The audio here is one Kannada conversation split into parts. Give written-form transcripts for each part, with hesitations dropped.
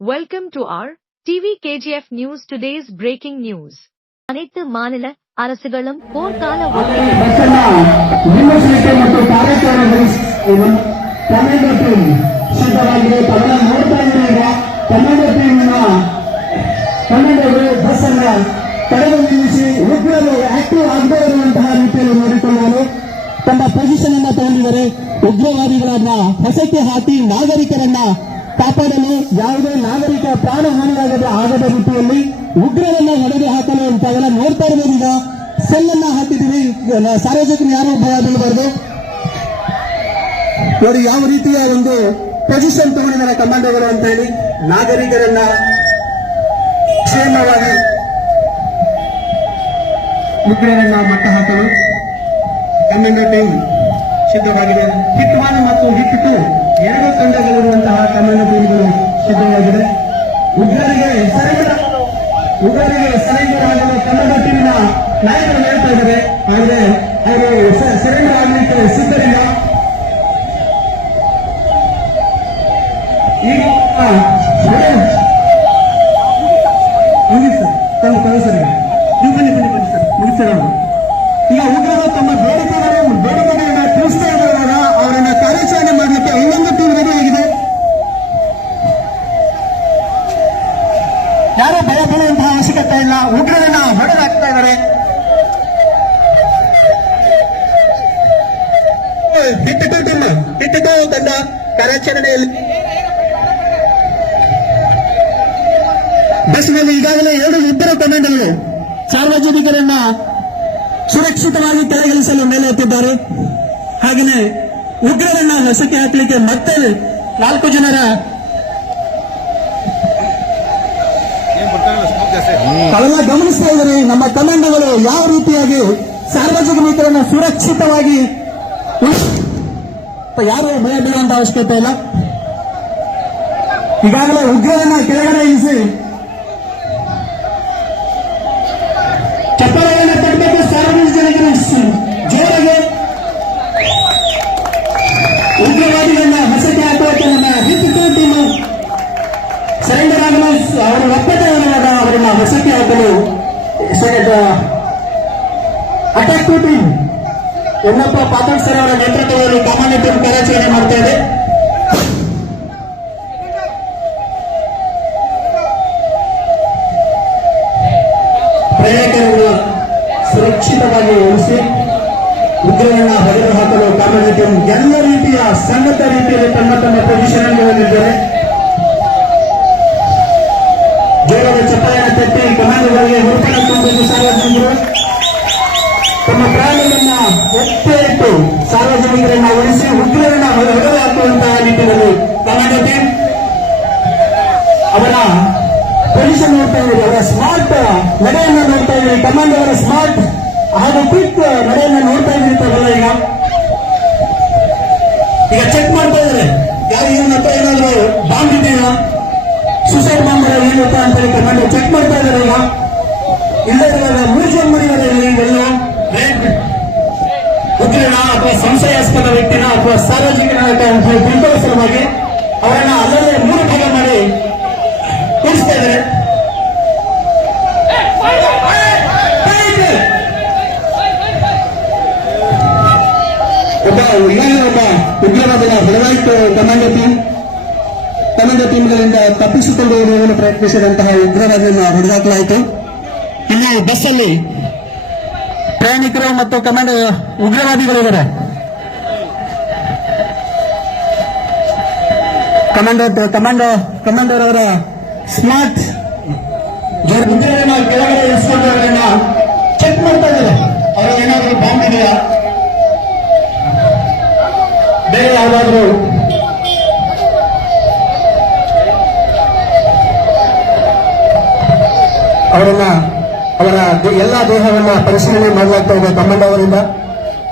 Welcome to our TV KGF News. Today's breaking news. அனைத்து மாநில அரசுகளும் போர்க்கால ಉಗ್ರರು ಆಕ್ಟಿವ್ ಆಗದೇ ಇರುವಂತಹ ರೀತಿಯಲ್ಲಿ ನೋಡಿಕೊಳ್ಳಲು ತಮ್ಮ ಪೊಸಿಷನ್ ಅನ್ನ ತಗೊಂಡಿದ್ದಾರೆ. ಉಗ್ರವಾದಿಗಳನ್ನ ಹೊಸಕ್ಕೆ ಹಾಕಿ ನಾಗರಿಕರನ್ನ ಕಾಪಾಡಲು ಯಾವುದೇ ನಾಗರಿಕ ಪ್ರಾಣ ಹಾನಿಯಾಗದ ರೀತಿಯಲ್ಲಿ ಉಗ್ರರನ್ನ ಹೊಡೆದು ಹಾಕಲು ಅಂತಾಗೆಲ್ಲ ನೋಡ್ತಾ ಇರ್ಬೋದು. ಈಗ ಸೆಲ್ಲನ್ನ ಹಾಕಿದ್ದೀವಿ, ಸಾರ್ವಜನಿಕರು ಯಾರು ಭಯ ಬೀಳಬಾರ್ದು. ನೋಡಿ ಯಾವ ರೀತಿಯ ಒಂದು ಪೊಸಿಷನ್ ತಗೊಂಡಿದ್ದಾರೆ ಕಮಾಂಡೋಗಳು ಅಂತ ಹೇಳಿ ನಾಗರಿಕರನ್ನ ಕ್ಷೇಮವಾಗಿ ಉಗ್ರರನ್ನ ಮಟ್ಟ ಹಾಕಲು ಕಮಾಂಡೋ ಟೀಮ್ ಸಿದ್ಧವಾಗಿದೆ. ಹಿಟ್ 1 ಮತ್ತು ಹಿಟ್ 2 ಎರಡು ತಂಡಗಳಿರುವಂತಹ ಕಮಾಂಡೋ ಟೀಮ್ಗಳು ಸಿದ್ಧವಾಗಿದೆ. ಉಗ್ರರಿಗೆ ಸರೆಂಡರ್ ಆಗಲು ಕಮಾಂಡೋ ಟೀಮಿನ ನಾಯಕರು ಹೇಳ್ತಾ ಇದ್ದಾರೆ. ಆದರೆ ಅವರು ಸರೆಂಡರ್ ಆಗಲಿಕ್ಕೆ ಸಿದ್ಧರಿಲ್ಲ. ಈಗ ಸರ್ ಮುಗಿಸ್ತಾರೆ. ಈಗ ಉಗ್ರರು ತಮ್ಮ ಬೇಡಿಕೆಗಳನ್ನ ತಿಳಿಸ್ತಾ ಇರುವಾಗ ಅವರನ್ನ ಕಾರ್ಯಾಚರಣೆ ಮಾಡಲಿಕ್ಕೆ ಇನ್ನೊಂದು ಟೀಮ್ ರೆಡಿ ಆಗಿದೆ. ಯಾರು ಭಯ ಬೀಳುವಂತಹ ಅವಶ್ಯಕತೆ ಇಲ್ಲ. ಉಗ್ರರನ್ನ ಹೊಡೆದಾಕ್ತಾ ಇದ್ದಾರೆ. ಹಿಟ್ಟು ತಂಡ ಕಾರ್ಯಾಚರಣೆಯಲ್ಲಿ ಬಸ್ನಲ್ಲಿ ಈಗಾಗಲೇ ಇಬ್ಬರು ಕಮಾಂಡೋಗಳು ಸಾರ್ವಜನಿಕರನ್ನ ಸುರಕ್ಷಿತವಾಗಿ ಕೆಳಗಿಳಿಸಲು ಮೇಲೆ ಎತ್ತಿದ್ದಾರೆ. ಹಾಗೆಯೇ ಉಗ್ರರನ್ನ ಹೊಸಕ್ಕೆ ಹಾಕಲಿಕ್ಕೆ ಮತ್ತೆ 4 ಜನರ ಅವೆಲ್ಲ ಗಮನಿಸ್ತಾ ಇದ್ದಾರೆ. ನಮ್ಮ ಕಮಾಂಡೋಗಳು ಯಾವ ರೀತಿಯಾಗಿ ಸಾರ್ವಜನಿಕರನ್ನ ಸುರಕ್ಷಿತವಾಗಿ ಯಾರು ಭಯ ಬೀಳುವಂತ ಅವಶ್ಯಕತೆ ಇಲ್ಲ. ಈಗಾಗಲೇ ಉಗ್ರರನ್ನ ಕೆಳಗಡೆ ಇಳಿಸಿ ಚಪ್ಪಾಳೆಯನ್ನು ತಟ್ಟಬೇಕು. ಸಾರ್ವಜನಿಕರು ಜೋರಾಗಿ ಉಗ್ರವಾದಿಗಳನ್ನ ಹೊಸಕ್ಕೆ ಹಾಕುವಕ್ಕೆ ನಮ್ಮ ಹಿಟ್ ಟೀಮ್ ಸರೆಂಡರ್ ಆಗಲು ಅವರ ಒಪ್ಪಂದವಾದ ಅವರನ್ನ ಹೊಸಕ್ಕೆ ಹಾಕಲು ಅಟ್ಯಾಕ್ ಟೀಮ್ ಯನ್ನಪ್ಪ ಪಾಟೀಲ್ ಸರ್ ಅವರ ನೇತೃತ್ವದಲ್ಲಿ ಕಮಾಂಡೋ ಟೀಮ್ ಕಾರ್ಯಾಚರಣೆ ಮಾಡ್ತಾ ಇದೆ. ಪ್ರಯಾಣಿಕರನ್ನು ಸುರಕ್ಷಿತವಾಗಿ ಉಳಿಸಿ ಉಗ್ರರನ್ನ ಹೊಡೆದು ಹಾಕಲು ಕಮಾಂಡೋ ಟೀಮ್ ಎಲ್ಲ ರೀತಿಯ ಸನ್ನದ್ಧ ರೀತಿಯಲ್ಲಿ ತಮ್ಮ ಪೊಸಿಷನ್ ಹೊಂದಿದ್ದಾರೆ. ಜೋರಾದ ಚಪ್ಪಾಳೆಯನ್ನು ತಟ್ಟಿ ಕಮಾಂಡೋಗಳಿಗೆ ಹುರುಪಣ ತುಂಬಬೇಕು. ಸಾರ್ವಜನಿಕರು ತಮ್ಮ ಪ್ರಾಣವನ್ನ ಎತ್ತೆ ಇಟ್ಟು ಸಾರ್ವಜನಿಕರನ್ನ ಉಳಿಸಿ ಉಗ್ರರನ್ನ ಹೊಡೆದು ಹಾಕುವಂತಹ ನಿಟ್ಟಿನಲ್ಲಿ ಕಮಾಂಡೋ ಟೀಮ್ ಅವರ ಪೊಸಿಷನ್ ನೋಡ್ತಾ ಇದ್ದೀರಿ. ಅವರ ಸ್ಮಾರ್ಟ್ ನಡೆಯನ್ನು ನೋಡ್ತಾ ಇದ್ದೀರಿ. ಕಮಾಂಡೋ ಅವರ ಸ್ಮಾರ್ಟ್ ಹಾಗೂ ಕ್ವಿಕ್ ನಡೆಯನ್ನು ನೋಡ್ತಾ ಇದ್ದೀರಿ. ಈಗ ಚೆಕ್ ಮಾಡ್ತಾ ಇದ್ದಾರೆ ಯಾರು ಏನಪ್ಪ ಏನಾದ್ರು ಬಾಂಬ್ ಇದೆಯಾ, ಸುಸೈಡ್ ಬಾಂಬ್ ಏನಪ್ಪ ಅಂತ ಹೇಳಿ ಕಮಾಂಡೋ ಚೆಕ್ ಮಾಡ್ತಾ ಇದ್ದಾರೆ. ಈಗ ಇಲ್ಲದ ಮ್ಯೂಸಿಯಂ ಮನೆಯಲ್ಲಿ ಎಲ್ಲ ಉಗ್ರನ ಅಥವಾ ಸಂಶಯಾಸ್ಪದ ವ್ಯಕ್ತಿನ ಅಥವಾ ಸಾರ್ವಜನಿಕನ ತಿಳ್ಕೊಳ್ಳೋ ಸಲುವಾಗಿ ಅವರನ್ನ ಅಲ್ಲಲ್ಲೇ 3 ಭಾಗ ಮಾಡಿ ತಿಳಿಸ್ತಾ ಇದ್ದಾರೆ. ಒಬ್ಬ ಉಗ್ರವಾದನ ಹೊರವಾಯಿತು. ಕಮಾಂಡೋ ಟೀಮ್ಗಳಿಂದ ತಪ್ಪಿಸಿಕೊಂಡು ಹೋಗಲು ಪ್ರಯತ್ನಿಸಿದಂತಹ ಉಗ್ರವಾದಿಯನ್ನು ಹೊಡೆದಾಕಲಾಯಿತು. ಇನ್ನು ಬಸ್ಸಲ್ಲಿ ಪ್ರಯಾಣಿಕರು ಮತ್ತು ಉಗ್ರವಾದಿಗಳಿದ್ದಾರೆ. ಕಮಾಂಡೋರವರ ಸ್ಮಾರ್ಟ್ ಉಗ್ರರನ್ನ ಕೆಳಗಡೆ ಇಳಿಸಿಕೊಂಡವರನ್ನ ಚೆಕ್ ಮಾಡ್ತಾ ಇದ್ದಾರೆ. ಅವರು ಏನಾದರೂ ಬಾಂಬ್ ಇದೆಯಾ, ಬೇರೆ ಯಾವ್ದಾದ್ರು ಅವರ ಎಲ್ಲ ದೇಹವನ್ನ ಪರಿಶೀಲನೆ ಮಾಡಲಾಗ್ತಾ ಇದೆ ಕಮಾಂಡೋ ಅವರಿಂದ.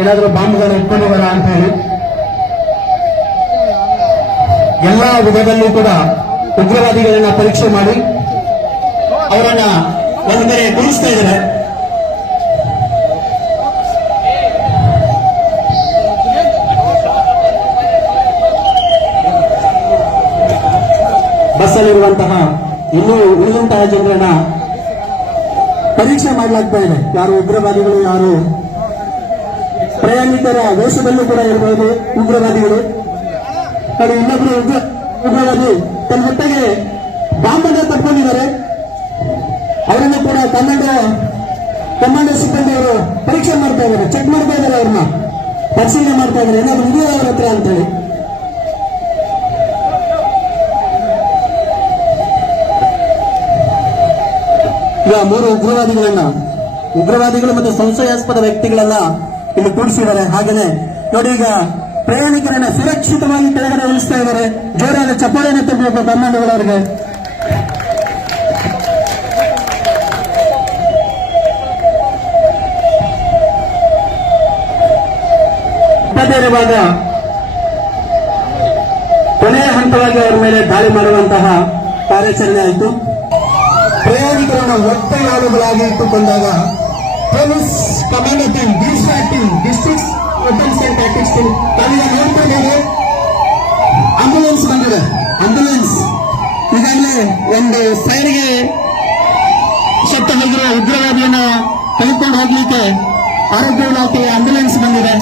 ಏನಾದರೂ ಬಾಂಬ್ಗಳನ್ನು ಇಟ್ಕೊಂಡಿದ್ದಾರ ಅಂತ ಹೇಳಿ ಎಲ್ಲಾ ವಿಧದಲ್ಲೂ ಕೂಡ ಉಗ್ರವಾದಿಗಳನ್ನ ಪರೀಕ್ಷೆ ಮಾಡಿ ಅವರನ್ನ ಒಂದು ಕಡೆ ಗುರುಸ್ತಾ ಇದ್ದಾರೆ. ಬಸ್ಸಲ್ಲಿರುವಂತಹ ಇನ್ನು ಉಳಿದಂತಹ ಜನರನ್ನ ಪರೀಕ್ಷೆ ಮಾಡಲಾಗ್ತಾ ಇದೆ. ಯಾರು ಉಗ್ರವಾದಿಗಳು, ಯಾರು ಪ್ರಯಾಣಿಕರ ವೇಷದಲ್ಲೂ ಕೂಡ ಇರಬಹುದು ಉಗ್ರವಾದಿಗಳು. ನೋಡಿ, ಇನ್ನೊಬ್ರು ಉಗ್ರವಾದಿ ತನ್ನ ಹೊಟ್ಟೆಗೆ ಬಾಂಬನ್ನ ತಪ್ಪಿಕೊಂಡಿದ್ದಾರೆ. ಅವರನ್ನು ಕೂಡ ಕಮಾಂಡೋ ಸಿಬ್ಬಂದಿ ಅವರು ಪರೀಕ್ಷೆ ಮಾಡ್ತಾ ಇದ್ದಾರೆ, ಚೆಕ್ ಮಾಡ್ತಾ ಇದ್ದಾರೆ, ಅವ್ರನ್ನ ಪರಿಶೀಲನೆ ಮಾಡ್ತಾ ಇದ್ದಾರೆ, ಏನಾದ್ರು ಇದೆಯಾ ಅವ್ರ ಹತ್ರ ಅಂತೇಳಿ. ಈಗ 3 ಉಗ್ರವಾದಿಗಳು ಮತ್ತು ಸಂಶಯಾಸ್ಪದ ವ್ಯಕ್ತಿಗಳನ್ನ ಇಲ್ಲಿ ಕೂಡಿಸಿದ್ದಾರೆ. ಹಾಗೆಯೇ ನೋಡಿ, ಈಗ ಪ್ರಯಾಣಿಕರನ್ನ ಸುರಕ್ಷಿತವಾಗಿ ಕೆಳಗಡೆ ಇಳಿಸ್ತಾ ಇದ್ದಾರೆ. ಜೋರಾದ ಚಪ್ಪಾಳೆಯನ್ನು ತರಬೇಕು ಕಮಾಂಡೋಗಳವರಿಗೆ. ಇವಾಗ ಕೊನೆಯ ಹಂತವಾಗಿ ಅವರ ಮೇಲೆ ದಾಳಿ ಮಾಡುವಂತಹ ಕಾರ್ಯಾಚರಣೆ ಆಯಿತು. ಪ್ರಯಾಣಿಕರನ್ನು ಒತ್ತೆಯಾಳುಗಳಾಗಿ ಇಟ್ಟುಕೊಂಡಾಗ police commando team, district weapons and tactics team ತಾವೀಗ ನೋಡ್ಕೊಂಡಿದೆ. ಆಂಬ್ಯುಲೆನ್ಸ್ ಬಂದಿದೆ. ಈಗಾಗಲೇ ಒಂದು ಸೈಡ್ಗೆ ಸತ್ತ ಹೋಗಿರುವ ಉಗ್ರವಾದಿಯನ್ನು ತೆಗೆದುಕೊಂಡು ಹೋಗ್ಲಿಕ್ಕೆ ಆರೋಗ್ಯ ಇಲಾಖೆಯ ಆಂಬ್ಯುಲೆನ್ಸ್ ಬಂದಿದೆ.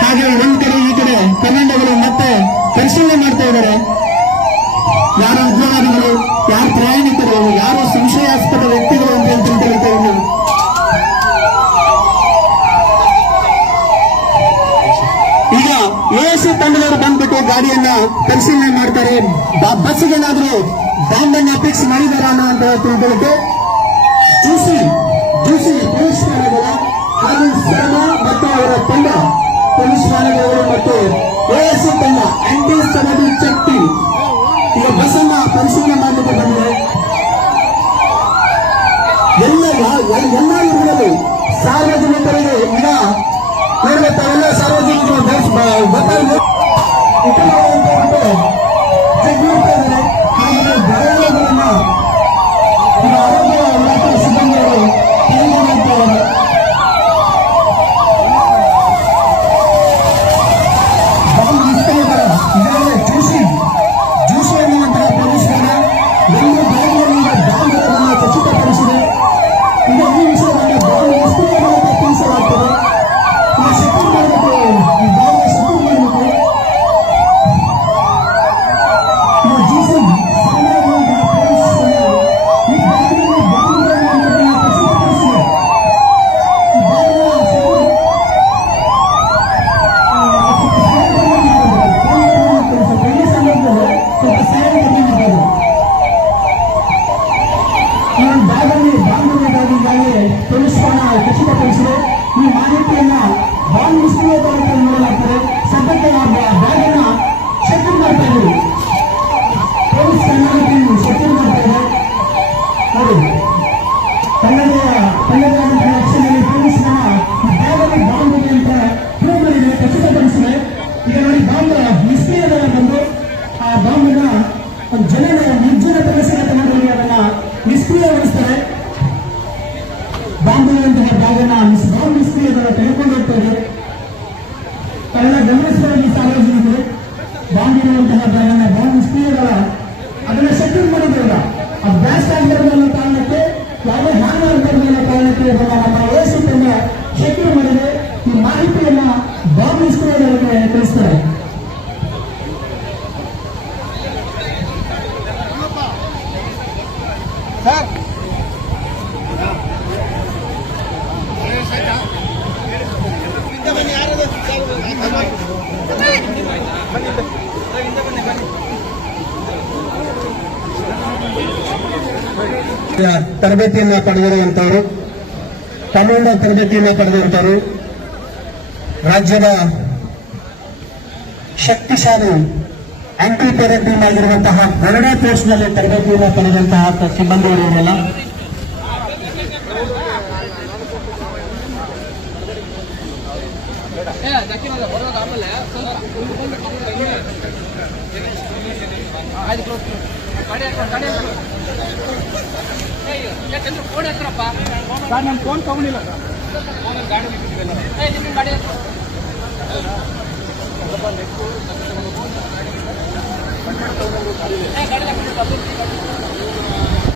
ಹಾಗೆ ಒಂದ್ ಕಡೆ ಈ ಕಡೆ ಕಮಾಂಡೋಗಳು ಮತ್ತೆ ಪರಿಶೀಲನೆ ಮಾಡ್ತಾ ಇದ್ದಾರೆ. ಯಾರು ಉಗ್ರವಾದಿಗಳು, ಯಾರು ಪ್ರಯಾಣಿಕರು, ಯಾರು ಸಂಶಯಾಸ್ಪದ ವ್ಯಕ್ತಿಗಳು ಅಂತ ಹೇಳ್ತಾ ಇದ್ದಾರೆ. ಈಗ ಎಎಸ್ಸಿ ತಂಡದವರು ಬಂದ್ಬಿಟ್ಟು ಗಾಡಿಯನ್ನ ಪರಿಶೀಲನೆ ಮಾಡ್ತಾರೆ. ಬಸ್ಸಿಗೇನಾದ್ರೂ ಬಾಂಬನ್ನ ಫಿಕ್ಸ್ ಮಾಡಿದಾರ ಅಂತ ತಿಳ್ಕೊಳ್ಳಿಕ್ಕೆ ಜೂಸಿ ಪೊಲೀಸ್ ಠಾಣೆಗಳ ಹಾಗೂ ಶರ್ಮಾ ಮತ್ತು ಅವರ ತಂಡ, ಪೊಲೀಸ್ ಠಾಣೆಗಳು ಮತ್ತು ಎಎಸ್ಸಿ ತಂಡ, ಆಂಟಿ ಸಮಾಧಿ ಚೆಕ್ ಟೀಮ್ ಈಗ ಬಸ್ ಅನ್ನ ಪರಿಶೀಲನೆ ಮಾಡಲಿಕ್ಕೆ ಬಂದಿದೆ. ಎಲ್ಲ ಇರುವುದು ಸಾರ್ವಜನಿಕರಿಗೆ ಈಗ ನೋಡ್ಬೇಕಾಗೆಲ್ಲ ಸಾರ್ವಜನಿಕರು ಗೊತ್ತಾಗಿದೆ ಚೆಕ್ ಮಾಡ್ತಾ ಇದ್ದಾರೆ. ಹಾಗೆ ಗಾಯಾಳುಗಳನ್ನ ಈಗ ಆರೋಗ್ಯ ಇಲಾಖೆ ಸಿಬ್ಬಂದಿಗಳು ತೆಗೆದು ಮಾಡ್ತಾ ಇದ್ದಾರೆ. ಈಗಾಗಲೇ ಜ್ಯೂಸಿ ಎನ್ನುವಂತಹ ಪೊಲೀಸರನ್ನ ಒಂದು ಗಾಡಿಗಳಿಂದ ಬಾಂಬ್ಗಳನ್ನು ಖಚಿತಪಡಿಸಿದೆ. ಈಗ ಈ ವಿಷಯವನ್ನು ಬಾಂಬ್ ನಿಷ್ಕ್ರಿಯ ಮಾಡಕ್ಕೆ ತಿಳಿಸಲಾಗ್ತದೆ. ಈಗ ಸೆಕ್ಯೂರ್ ಮಾಡಬೇಕು, ಈ ಬಾಂಬ್ ಸೆಕ್ಯೂರ್ ಮಾಡಬೇಕು. ಈಗ ಜ್ಯೂಸಿ ಸಾಮಾನ್ಯವಾಗಿ ಪೊಲೀಸರನ್ನ ಈ ಬಾಂಬ್ಗಳನ್ನು ಖಚಿತಪಡಿಸಿದೆ. ಈ ಬಾಂಬ್ನ ಪೊಲೀಸ್ ಖಚಿತಪಡಿಸಿದೆ. ಈ ಮಾಹಿತಿಯನ್ನ ಬಾಂಬ್ ನಿಷ್ಕ್ರಿಯಗೊಳಿಸಲು ಮಾಡಲಾಗ್ತದೆ. ಸದ್ಯಕ್ಕೆ ಆ ಬ್ಯಾಗನ್ನ ಸೆಕ್ಯೂರ್ ಮಾಡ್ತಾ ಇದ್ದೀವಿ. ಪೊಲೀಸ್ ಕನ್ನಡಕ್ಕೆ ಸೆಕ್ಯೂರ್ ಮಾಡ್ತಾ ಇದೆ. ನೋಡಿ, ತನ್ನದೇ ಆಕ್ಷನ್ನಲ್ಲಿ ಪೊಲೀಸ್ ಬ್ಯಾಗಲ್ಲಿ ಬಾಂಬ್ ಇದೆ ಅಂತ ಪ್ರೂವ್ ಮಾಡಿದೆ, ಖಚಿತಪಡಿಸಿದೆ. ಈಗ ನೋಡಿ, ಬಾಂಬ್ ನಿಷ್ಕ್ರಿಯದಲ್ಲಿ ಬಂದು ಆ ಬಾಂಬನ್ನ ನಿರ್ಜನ ಪ್ರದೇಶದ ಜನರಲ್ಲಿ ಅದನ್ನ ನಿಷ್ಕ್ರಿಯಗೊಳಿಸ್ತಾರೆ. ಬಾಂಬುಗಳಂತಹ ಬ್ಯಾಗನ್ನ ಬಾಂಬ್ ನಿಷ್ಕ್ರಿಯದನ್ನು ತೆಗೆದುಕೊಂಡು ಹೋಗ್ತಾರೆ. ಅದನ್ನ ಗಮನಿಸುವಲ್ಲಿ ಸಾರ್ವಜನಿಕರು ಬಾಂಬ್ ಇರುವಂತಹ ಬ್ಯಾಗನ್ನ ಬಾಂಬ್ ನಿಷ್ಕ್ರಿಯಗಳ ಅದನ್ನ ಸೆಕ್ಯೂರ್ ಮಾಡೋದಿಲ್ಲ. ಆ ಬ್ಲಾಸ್ಟ್ ಆಗಿರೋದು ಅನ್ನೋ ಕಾರಣಕ್ಕೆ, ಯಾವುದೇ ಹಾನಿ ಆಗಬಾರದು ಅನ್ನೋ ಕಾರಣಕ್ಕೆ ನಮ್ಮ ಎಎಸ್ಸಿ ತಂಡ ಸೆಕ್ಯೂರ್ ಮಾಡಿದೆ. ಈ ಮಾಹಿತಿಯನ್ನ ಬಾಂಬ್ ನಿಷ್ಕ್ರಿಯದವರಿಗೆ ತಿಳಿಸ್ತಾರೆ. ತರಬೇತಿಯನ್ನ ಪಡೆದಿರುವಂತವರು, ಕಮಾಂಡೋ ತರಬೇತಿಯನ್ನ ಪಡೆದಿರುವಂತವರು, ರಾಜ್ಯದ ಶಕ್ತಿಶಾಲಿ ಆಂಟಿ ಟೆರರ್ ಟೀಮ್ ಆಗಿರುವಂತಹ 2ನೇ ಪೋಸ್ಟ್ನಲ್ಲಿ ತರಬೇತಿಯನ್ನು ಪಡೆದಂತಹ ಸಿಬ್ಬಂದಿಯವರೆಲ್ಲ ನನ್ನ ಫೋನ್ ತಗೊಂಡಿಲ್ಲ ಗಾಡಿ